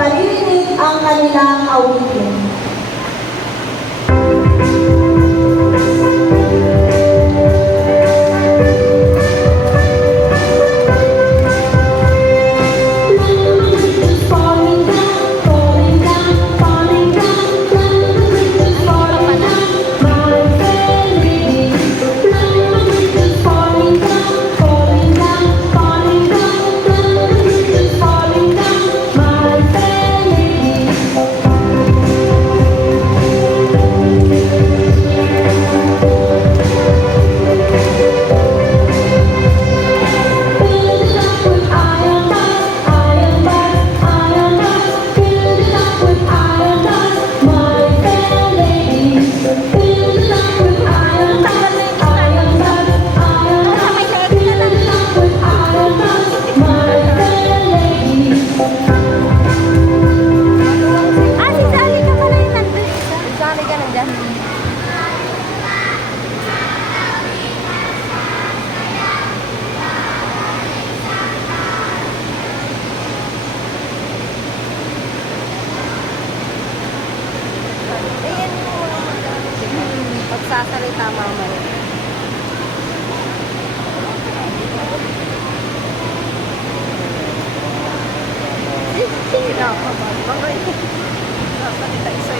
ipalilinig ang kanilang awitin. Pagsasalita mamaya.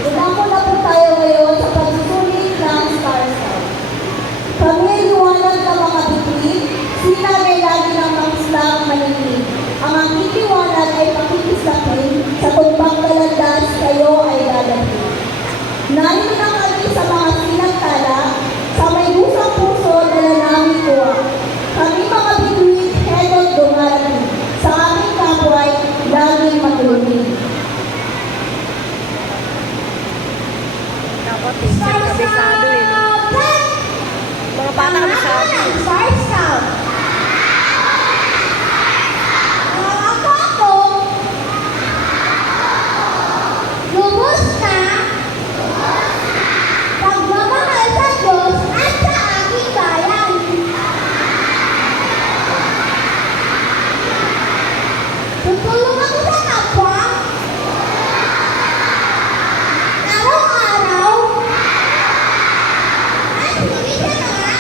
Dumako na po tayo ngayon sa pagsusulit ng Star Scout. Pagmiliwanag ng mga bituin, sila may lagi ng pangslang maninig. Ang aking liwanag ay pakikislapin, sa tumbang kalandas kayo ay lalapin. Narito na kami sa mga sinagtala, sa may busang puso na nanangin kuha. Kami mga bituin, hedot dumarating, sa aming kapway, laging matulungin. Dapat teacher kabisado eh. No? Mga bata kabisado eh. Star Scout! Ako! Lubos na pagmamahal sa Diyos at sa aking bayan. Tutulong ako sa kapwa. Araw-araw. At hindi sa mga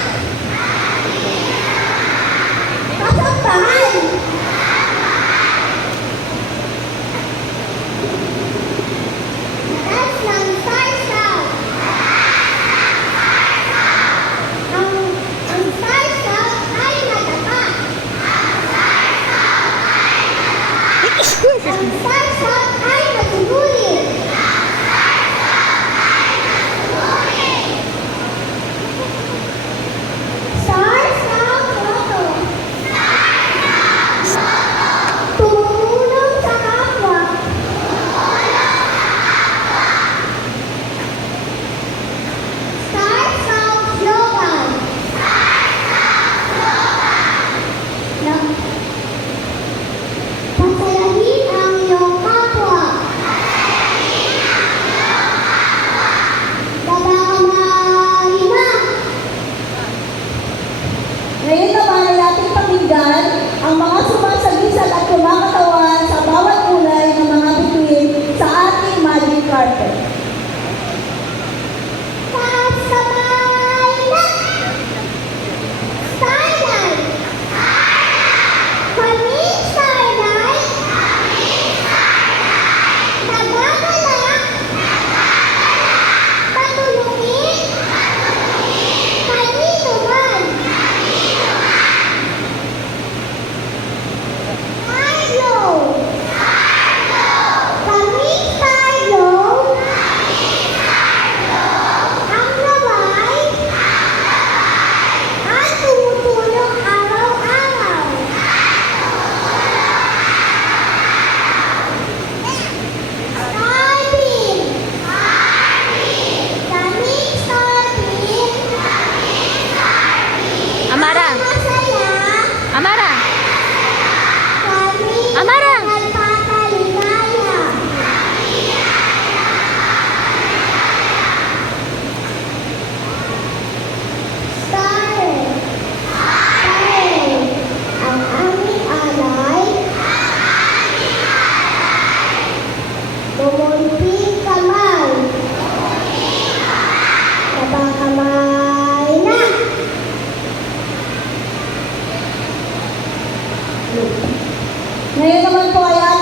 kasambahay. That's ng Star Scout. Ang Star Scout ay natapat. Ang Star Scout ay masunurin. Star Scout motto. Tumulong sa kapwa. Bumunting kamay. Tabang kamay na. Ngayon naman po ay